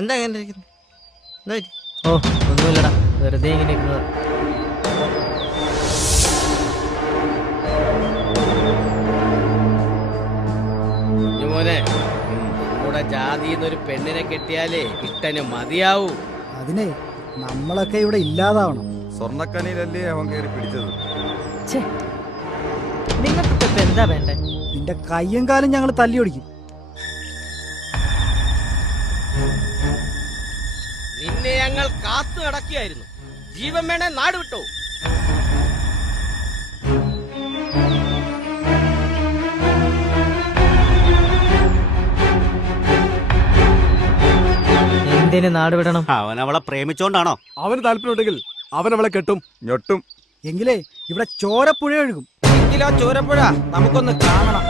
എന്താ അങ്ങനെ ഇരിക്കുന്നത്? എന്താ പറ്റി? ഓ ഒന്നുമില്ലടാ, വെറുതെ ഇങ്ങനെ ഇരുന്നത്. മോനെ, നമ്മുടെ ജാതിന്നൊരു പെണ്ണിനെ കെട്ടിയാലേ ഇട്ടന് മതിയാവൂ. അതിനെ നമ്മളൊക്കെ ഇവിടെ ഇല്ലാതാവണം. സ്വർണ്ണക്കനിയിലല്ലേ അവൻ കയറി പിടിച്ചത്. നിങ്ങൾക്കൊക്കെ ഇപ്പൊ എന്താ വേണ്ടേ? നിന്റെ കയ്യും കാലും ഞങ്ങൾ തല്ലി ഒടിക്കും. നിന്നെ ഞങ്ങൾ കാത്തു കിടക്കുകയായിരുന്നു. ജീവൻ വേണേ നാട് വിട്ടോ. എന്തിന് നാട് വിടണം? അവൻ അവളെ പ്രേമിച്ചോണ്ടാണോ? അവന് താല്പര്യമുണ്ടെങ്കിൽ അവൻ അവളെ കെട്ടും. ഞൊട്ടും. എങ്കിലേ ഇവിടെ ചോരപ്പുഴ ഒഴുകും. എങ്കിലോ ചോരപ്പുഴ നമുക്കൊന്ന് കാണണം.